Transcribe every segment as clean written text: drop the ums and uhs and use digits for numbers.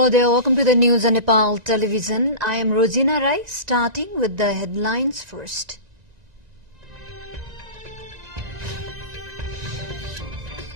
Hello there, welcome to the news on Nepal television. I am Rosina Rai, starting with the headlines first.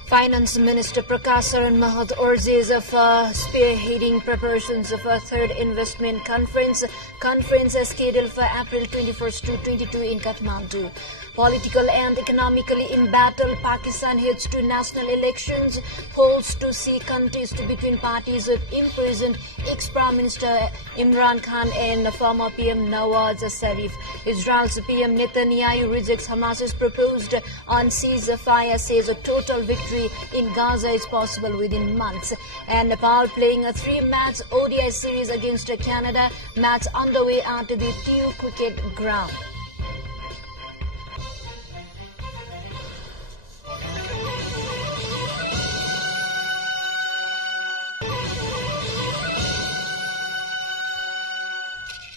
Finance Minister Prakash Saran Mahat urges of spearheading preparations of a third investment conference. Conference is scheduled for April 21st to 22 in Kathmandu. Political and economically in battle, Pakistan heads to national elections. Polls to see contest between parties of imprisoned ex-Prime Minister Imran Khan and former PM Nawaz Sharif. Israel's PM Netanyahu rejects Hamas's proposed on ceasefire, says a total victory in Gaza is possible within months. And Nepal playing a three-match ODI series against Canada. Match underway at the Teal Cricket Ground.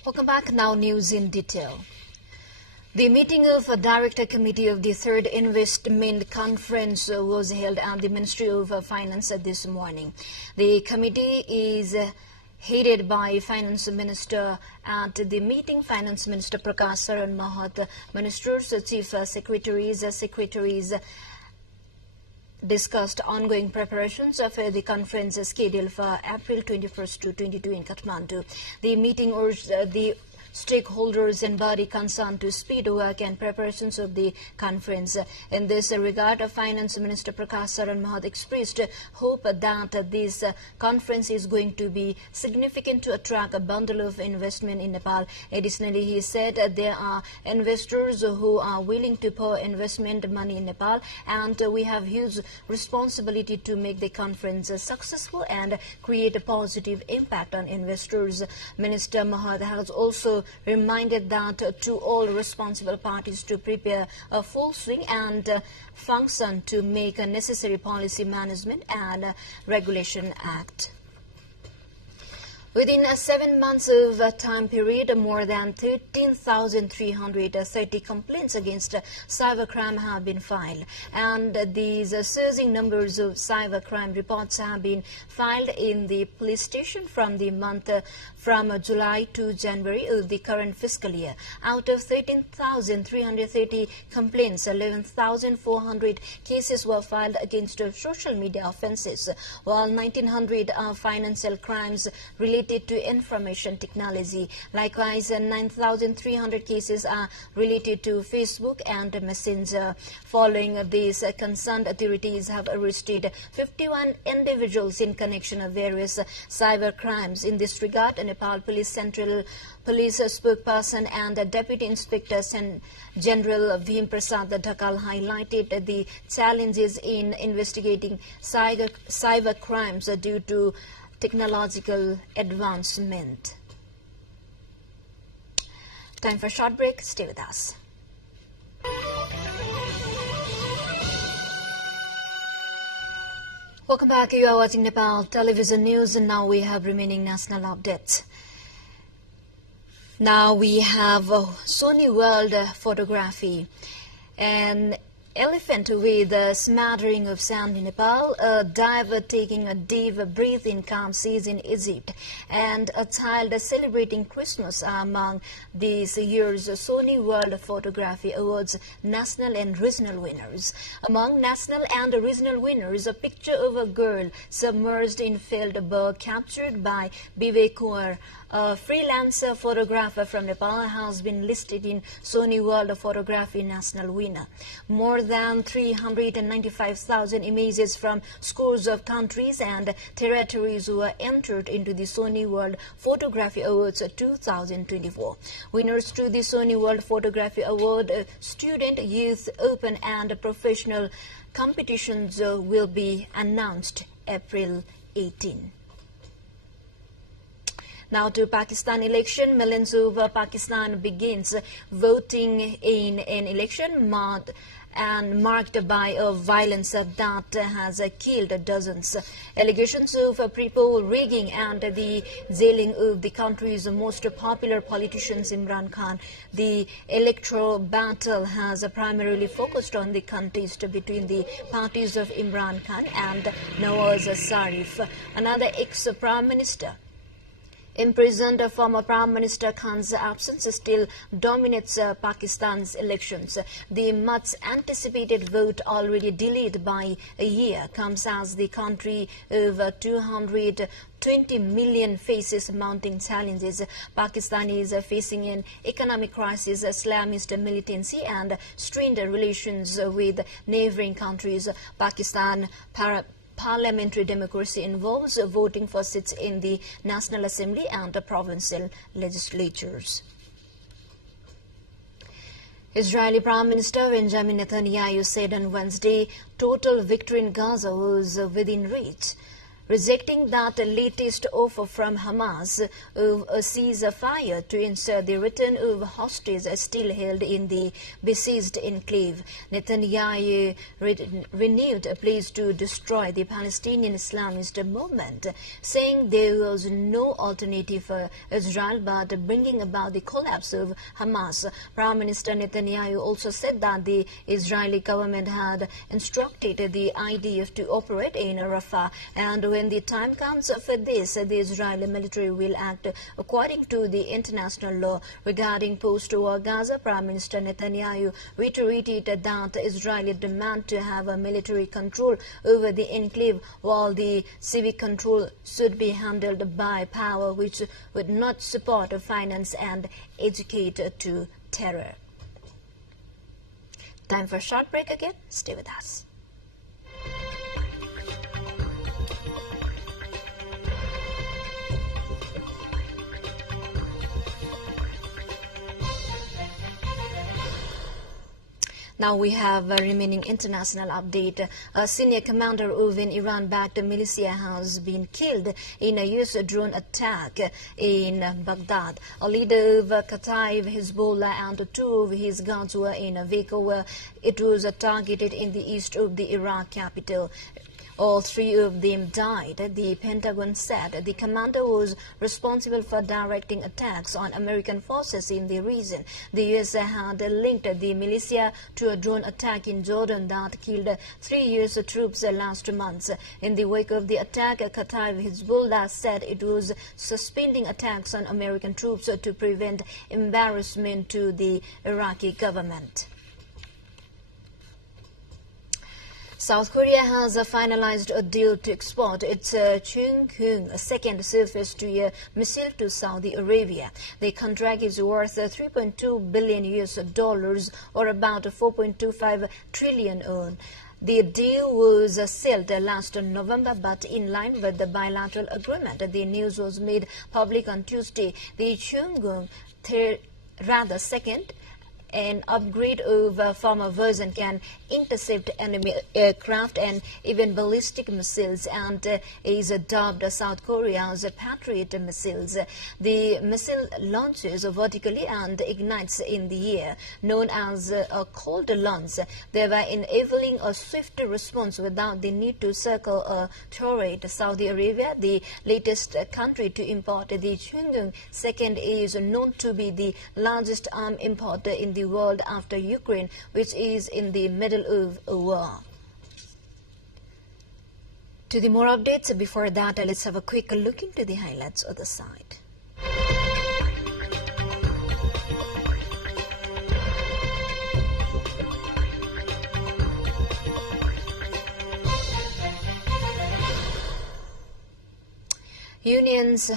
Welcome back. Now news in detail. The meeting of a Director Committee of the Third Investment Conference was held at the Ministry of Finance this morning. The committee is headed by Finance Minister. At the meeting, Finance Minister Prakash Saran Mahat, Ministers, Chief Secretaries discussed ongoing preparations for the conference scheduled for April 21st to 22 in Kathmandu. The meeting urged the stakeholders and body concerned to speed work and preparations of the conference. In this regard, Finance Minister Prakash Saran Mahat expressed hope that this conference is going to be significant to attract a bundle of investment in Nepal. Additionally, he said there are investors who are willing to pour investment money in Nepal, and we have huge responsibility to make the conference successful and create a positive impact on investors. Minister Mahat has also reminded that to all responsible parties to prepare a full swing and function to make a necessary policy management and regulation act. Within 7 months of time period, more than 13,330 complaints against cybercrime have been filed, and these surging numbers of cybercrime reports have been filed in the police station from the month from July to January of the current fiscal year. Out of 13,330 complaints, 11,400 cases were filed against social media offences, while 1,900 are financial crimes related to information technology. Likewise, 9,300 cases are related to Facebook and Messenger. Following this, concerned authorities have arrested 51 individuals in connection of various cyber crimes. In this regard, Nepal Police Central Police spokesperson and Deputy Inspector General Bhim Prasad Dhakal highlighted the challenges in investigating cyber crimes due to technological advancement. Time for a short break. Stay with us. Welcome back. You are watching Nepal Television News, and now we have remaining national updates. Now we have Sony World Photography. An elephant with a smattering of sand in Nepal, a diver taking a deep breath in calm seas in Egypt, and a child celebrating Christmas are among this year's Sony World Photography Awards national and regional winners. Among national and regional winners, a picture of a girl submerged in filled bug captured by Vivek Kaur, a freelance photographer from Nepal, has been listed in Sony World Photography National Winner. More than 395,000 images from scores of countries and territories were entered into the Sony World Photography Awards 2024. Winners to the Sony World Photography Award, student, youth, open and professional competitions will be announced April 18. Now to Pakistan election. Millions of Pakistan begins voting in an election marked and marked by a violence that has killed dozens. Allegations of pre-poll rigging and the jailing of the country's most popular politicians Imran Khan. The electoral battle has primarily focused on the contest between the parties of Imran Khan and Nawaz Sharif, another ex-prime minister. Imprisoned former Prime Minister Khan's absence still dominates Pakistan's elections. The much anticipated vote, already delayed by a year, comes as the country of 220 million faces mounting challenges. Pakistan is facing an economic crisis, Islamist militancy and strained relations with neighboring countries. Pakistan parliamentary democracy involves voting for seats in the National Assembly and provincial legislatures. Israeli Prime Minister Benjamin Netanyahu said on Wednesday total victory in Gaza was within reach, rejecting that latest offer from Hamas of a ceasefire to ensure the return of hostages still held in the besieged enclave. Netanyahu renewed pleas to destroy the Palestinian Islamist movement, saying there was no alternative for Israel but bringing about the collapse of Hamas. Prime Minister Netanyahu also said that the Israeli government had instructed the IDF to operate in Rafah, and when the time comes for this, the Israeli military will act according to the international law. Regarding post-war Gaza, Prime Minister Netanyahu reiterated that Israeli demand to have a military control over the enclave, while the civic control should be handled by power which would not support, finance and educate to terror. Time for a short break again. Stay with us. Now we have a remaining international update. A senior commander of an Iran-backed militia has been killed in a U.S. drone attack in Baghdad. A leader of Kataib Hezbollah and two of his guards were in a vehicle where it was targeted in the east of the Iraq capital. All three of them died. The Pentagon said the commander was responsible for directing attacks on American forces in the region. The U.S. had linked the militia to a drone attack in Jordan that killed 3 U.S. troops last month. In the wake of the attack, Kataib Hezbollah said it was suspending attacks on American troops to prevent embarrassment to the Iraqi government. South Korea has finalized a deal to export its Chung-Hyun, a second surface-to-air missile, to Saudi Arabia. The contract is worth $3.2 billion or about 4.25 trillion won. The deal was sealed last November, but in line with the bilateral agreement. The news was made public on Tuesday. The Chung-Hyun, second, an upgrade of a former version, can intercept enemy aircraft and even ballistic missiles, and is dubbed South Korea's Patriot missiles. The missile launches vertically and ignites in the air, known as a cold launch, thereby enabling a swift response without the need to circle a turret. Saudi Arabia, the latest country to import the Chung-Hyun second, is known to be the largest arms importer in the world after Ukraine, which is in the middle of a war. To the more updates, before that, let's have a quick look into the highlights of the site. Unions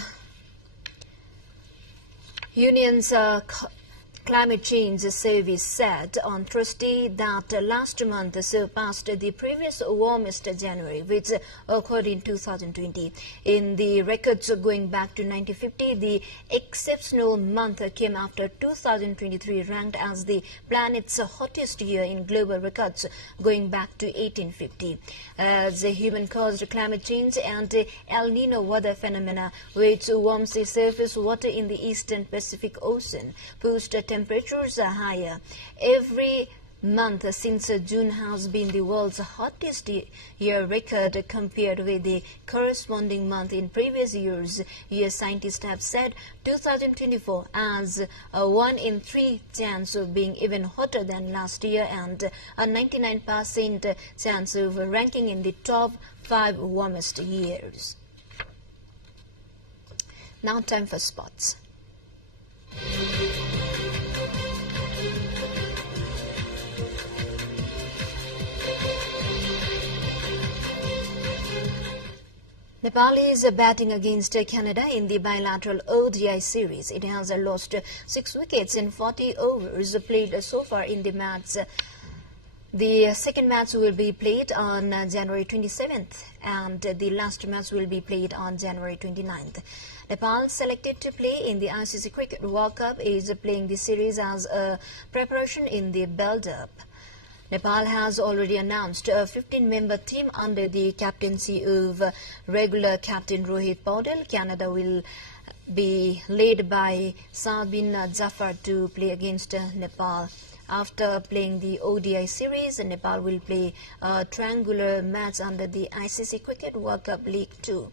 Climate Change Service said on Thursday that last month surpassed the previous warmest January, which occurred in 2020. In the records going back to 1950, the exceptional month came after 2023 ranked as the planet's hottest year in global records going back to 1850. As human-caused climate change and El Nino weather phenomena, which warms the surface water in the eastern Pacific Ocean, pushed temperatures are higher. Every month since June has been the world's hottest year record compared with the corresponding month in previous years. US scientists have said 2024 has a 1 in 3 chance of being even hotter than last year and a 99% chance of ranking in the top 5 warmest years. Now time for sports. Nepal is batting against Canada in the bilateral ODI series. It has lost 6 wickets in 40 overs played so far in the match. The second match will be played on January 27th and the last match will be played on January 29th. Nepal, selected to play in the ICC Cricket World Cup, is playing the series as a preparation in the build-up. Nepal has already announced a 15-member team under the captaincy of regular captain Rohit Paudel. Canada will be led by Sabin Jafar to play against Nepal. After playing the ODI series, Nepal will play a triangular match under the ICC Cricket World Cup League 2.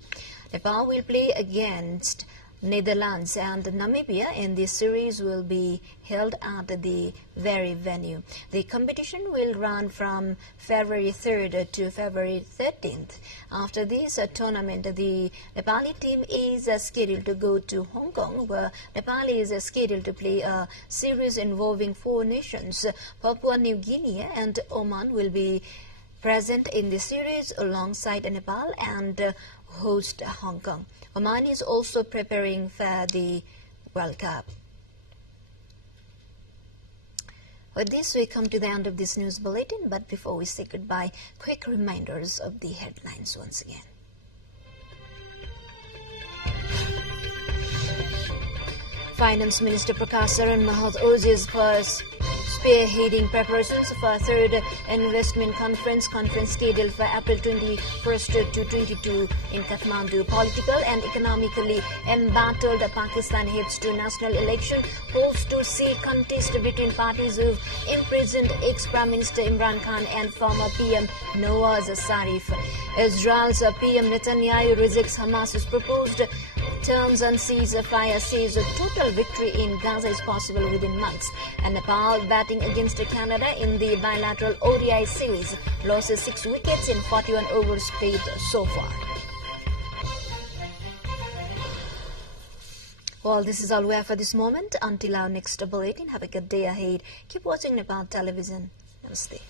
Nepal will play against Netherlands and Namibia, and this series will be held at the very venue. The competition will run from February 3rd to February 13th. After this tournament, the Nepali team is scheduled to go to Hong Kong, where Nepal is scheduled to play a series involving 4 nations. Papua New Guinea and Oman will be present in the series alongside Nepal and host Hong Kong. Oman is also preparing for the World Cup. With this, we come to the end of this news bulletin, but before we say goodbye, quick reminders of the headlines once again. Finance Minister Prakash Saran Mahath urges for spearheading preparations for a third investment conference scheduled for April 21st to 22 in Kathmandu. Political and economically embattled Pakistan heads to national election polls to see contest between parties of imprisoned ex-Prime Minister Imran Khan and former PM Nawaz Sharif. Israel's PM Netanyahu rejects Hamas's proposed terms on ceasefire, says a total victory in Gaza is possible within months. And Nepal, batting against Canada in the bilateral ODI series, loses 6 wickets in 41 overs played so far. Well, this is all we have for this moment. Until our next bulletin, have a good day ahead. Keep watching Nepal television. Namaste.